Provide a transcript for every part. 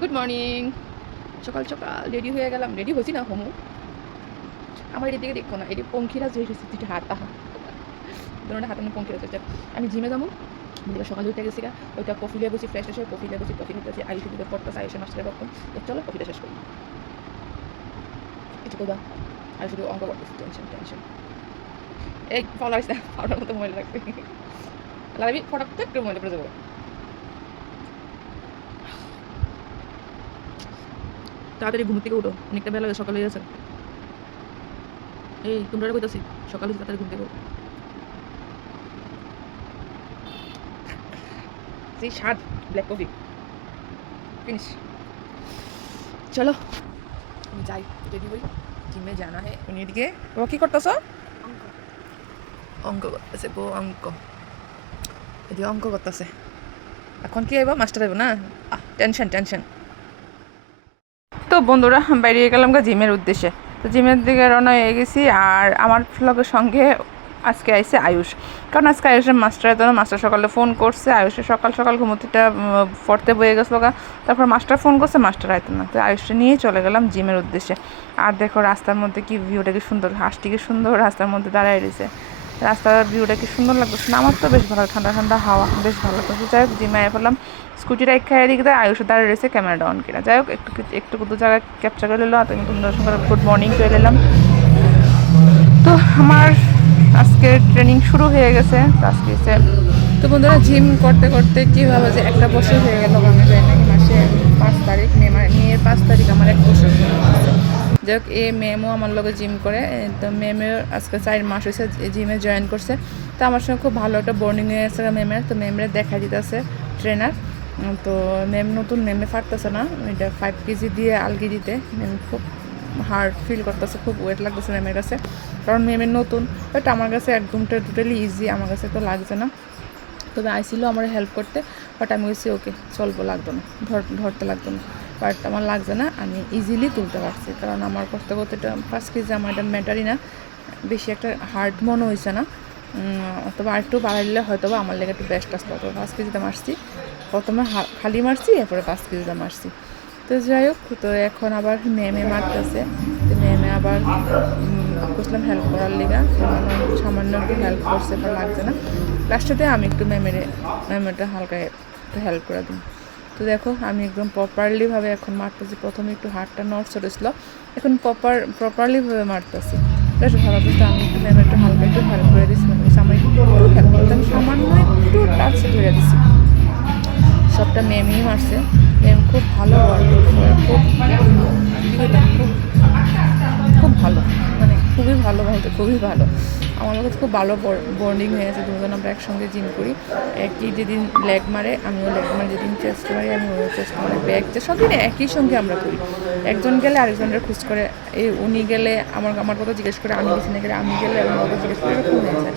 Good morning সকাল সকাল ready হয়ে গেলাম। রেডি হয়েছি না হোমো আমার এদিকে দেখো না এটি পঙ্খিরা যে এসেছে দুটো হাত দুটো হাতে পঙ্খিরা হচ্ছে। আমি জিমে যাব দিকে সকালে উঠে গেছি ওইটা কফি লিয়ে বসি ফ্রেশ এসে কফি লিয়ে বসি কফি খেতেছি আয়ুষ দিকে পড়তেছে আয়ুষে মাস্টারে তো চলো কফিটা শেষ করি। কিছু করবা? আর শুধু অঙ্ক করতেছি টেনশন টেনশন এই ফলার না ফটার মতো মহিলা রাখছি লাগাবি ফটাক একটু মহিলা পড়ে যাব। তাড়াতাড়ি ঘুম থেকে উঠো অনেকটা বেলা হয়ে সকালে হয়ে গেছে। এই তোমরা কইতাছি সকালে তাড়াতাড়ি ঘুম থেকে উঠো। সেই স্বাদ ব্ল্যাক কফি ফিনিশ চলো। আমি যাই রেডি হই। জিমে জানা হে উনি এদিকে ও কি করতেছ? অঙ্ক। করতেছে গো অঙ্ক। এদিকে অঙ্ক করতেছে। এখন কি আইবা? মাস্টার আইব না? টেনশন টেনশন তো বন্ধুরা বাইরে গেলাম গা জিমের উদ্দেশ্যে। তো জিমের দিকে রওনা হয়ে গেছি আর আমার ফ্লগের সঙ্গে আজকে আইসে আয়ুষ। কারণ আজকে আয়ুষের মাস্টার তো মাস্টার সকালে ফোন করছে। আয়ুষের সকাল সকাল ঘুমতিটা পড়তে বয়ে গেছিল গা। তারপর মাস্টার ফোন করছে মাস্টার আইতো না। তো আয়ুষটা নিয়ে চলে গেলাম জিমের উদ্দেশ্যে। আর দেখো রাস্তার মধ্যে কি ভিউটা কি সুন্দর, হাঁসটি কি সুন্দর, রাস্তার মধ্যে দাঁড়ায় রয়েছে। রাস্তার ভিউটা কি সুন্দর লাগতেছে না? আমার তো বেশ ভালো, ঠান্ডা ঠান্ডা হাওয়া, বেশ ভালো লাগতেছে। যাই হোক জিমে আয় ফেললাম স্কুটিটা এক দিকে দেয় আয়ুষ দাঁড়িয়ে রয়েছে ক্যামেরাটা অন কিনা। যাই হোক, একটু একটু দু জায়গায় ক্যাপচার করে নিলো তুমি তোমাদের সঙ্গে গুড মর্নিং করে নিলাম তো আমার আজকে ট্রেনিং শুরু হয়ে গেছে। আজকে এসে তো বন্ধুরা জিম করতে করতে কী ভাবে যে একটা বছর হয়ে গেল আমি যাই নাকি মাসে পাঁচ তারিখ, মা- মেয়ের পাঁচ তারিখ, আমার এক বছর যাই হোক এ ম্যামও আমার লগে জিম করে তো ম্যামের আজকে চার মাস হয়েছে জিমে জয়েন করছে। তো আমার সঙ্গে খুব ভালো একটা বর্নিং হয়ে গেছে ম্যামের তো ম্যামের দেখা দিতেছে ট্রেনার তো ম্যাম নতুন ম্যামে পারতেছে না, এটা ফাইভ কেজি দিয়ে আলগি দিতে ম্যাম খুব হার্ড ফিল করতেছে, খুব ওয়েট লাগতেছে ম্যামের কাছে। কারণ ম্যামের নতুন বাট আমার কাছে একদম টোটালি ইজি আমার কাছে তো লাগছে না। তবে আইছিল আমার হেল্প করতে বাট আমি বলছি ওকে চলবো লাগতো না, ধর, ধরতে লাগতো না। বাট আমার লাগছে না, আমি ইজিলি তুলতে পারছি, কারণ আমার করতে করতে পাঁচ কেজি আমার এটা ম্যাটারই না, বেশি একটা হার্ড মনে হয়েছে না। অথবা আরেকটু বাড়াইলে হয়তো বা আমার লেগে একটু বেস্ট আসতো, অথবা পাঁচ কেজিতে মারছি প্রথমে খালি মারছি, এরপরে পাঁচ কেজিতে মারছি তো যাই হোক, তো এখন আবার ম্যামে মারতেছে, তো ম্যামে আবার বুঝলাম হেল্প করার লেগা। সামান্য একটু হেল্প করছে বা লাগছে না। লাস্টেতে আমি একটু ম্যামের ম্যামেরটা হালকা একটু হেল্প করে দিই। তো দেখো, আমি একদম প্রপারলিভাবে এখন মারতেছি। প্রথমে একটু হাতটা নর্থ চলেছিল এখন প্রপার প্রপারলিভাবে মারতেছি। বেশ ভালো লাগছে আমি একটু ম্যামের একটু হালকা একটু হেল্প করে দিচ্ছি ম্যাম আমার একটু হেল্প করতে আমি সামান্য একটু টাচ ধরে দিচ্ছি সবটা ম্যামই মারছে। ম্যাম খুব ভালো খুব মানে ভালো বলতে খুবই ভালো। আমার কাছে খুব ভালো বন্ডিং হয়ে গেছে দুজন আমরা একসঙ্গে জিম করি। একই যেদিন লেগ মারে আমিও লেগ মারি যেদিন চেস্ট মারি আমি ওও চেস্ট মারি। ব্যাগ যে সব দিন একই সঙ্গে আমরা করি। একজন গেলে আরেকজনের খোঁজ করে। এই উনি গেলে আমার আমার কথা জিজ্ঞেস করে আমি গেছি গেলে আমি গেলে আমার কথা জিজ্ঞেস করে এরকম হয়েছে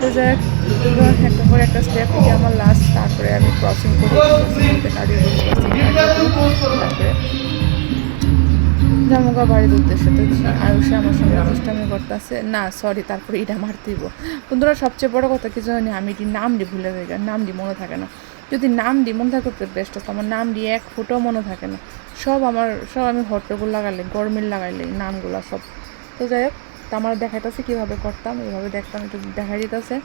তো যাই হোক, একটা পরে একটা স্টেপ এটা আমার লাস্ট তারপরে আমি ক্রসিং করি তারপরে জামুকা বাড়ির উদ্দেশ্যে তো আয়ুষে আমার সঙ্গে দুষ্টামি করতেছে। না সরি তারপরে এটা মারতেইব বন্ধুরা, সবচেয়ে বড় কথা কি জানি, আমি নাম দি ভুলে যাই নাম দি মনে থাকে না। যদি নাম দি মনে থাকে, তো বেস্ট হতো আমার নাম দিয়ে এক ফুটো মনে থাকে না। সব আমার, সব আমি হট্টগুলো লাগালে গরমিল লাগাইলে নামগুলো সব। তো যাই হোক, তো আমার দেখাইতেছে কীভাবে করতাম এইভাবে দেখতাম, একটু দেখাই দিতেছে।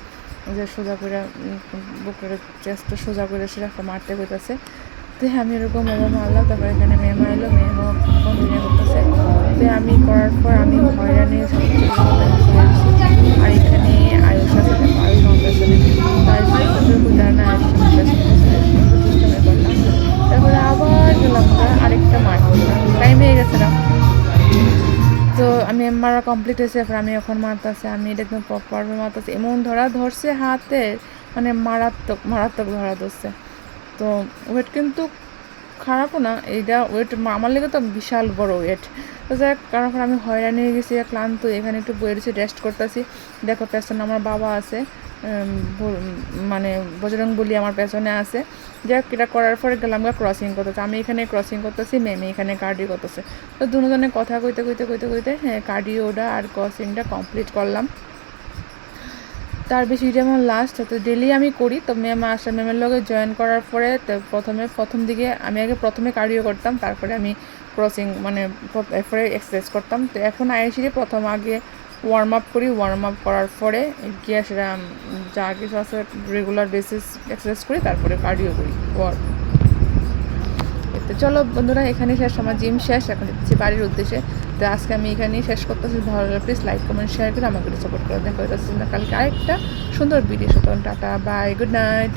যে সোজা করে বুকের চেস্টটা সোজা করে সেটা মারতে কইতাছে। তো আমি এরকম মোমো মারলাম তারপর এখানে মেয়ে মারলো মেয়ে কন্টিনিউ করতেছে তো আমি করার পর আমি হয়রানি। আর এখানে আয়ুষ আছে আয়ুষ আমাদের করলাম তারপরে আবার গেলাম আরেকটা মাঠ। টাইম হয়ে গেছে না। তো আমি মারা কমপ্লিট হয়েছে, এরপর আমি এখন মারতেছে আমি এটা একদম প্রপার মারতেছে এমন ধরা ধরছে হাতে মানে মারাত্মক মারাত্মক ধরা ধরছে। তো ওয়েট কিন্তু খারাপও না, এইটা ওয়েট আমার লেগে তো বিশাল বড় ওয়েট। তো যাই কারণ আমি হয়রানি হয়ে গেছি ক্লান্ত, এখানে একটু রয়েছি রেস্ট করতেছি। দেখো, পেছনে আমার বাবা আছে মানে বজরং বলি আমার পেছনে আছে। যাই হোক, এটা করার পরে গেলাম ক্রসিং করতেছে আমি এখানে ক্রসিং করতেছি, মেমে এখানে কার্ডিও করতেছে। তো দুজনে কথা কইতে কইতে কইতে কইতে হ্যাঁ কার্ডিওটা আর ক্রসিংটা কমপ্লিট করলাম। তার বেশি এটা আমার লাস্ট তো ডেলি আমি করি। তো ম্যাম আসা ম্যামের লগে জয়েন করার পরে প্রথমে, প্রথম দিকে আমি আগে প্রথমে কার্ডিও করতাম, তারপরে আমি ক্রসিং মানে প্র- এরপরে এক্সারসাইজ করতাম। তো এখন আইসিরে প্রথম আগে ওয়ার্ম আপ করি। ওয়ার্ম আপ করার পরে গিয়ে সেটা যা কিছু আছে রেগুলার বেসিস এক্সারসাইজ করি, তারপরে কার্ডিও করি। ওয়ার্ক তো চলো বন্ধুরা এখানে শেষ, আমার জিম শেষ। এখন যাচ্ছি বাড়ির উদ্দেশ্যে। তো আজকে আমি এখানেই শেষ করতেছি। ভালো লাগলে প্লিজ লাইক কমেন্ট শেয়ার করে আমাকে সাপোর্ট করে। দেখা না, কালকে আরেকটা সুন্দর ভিডিও সাথে টাটা বাই গুড নাইট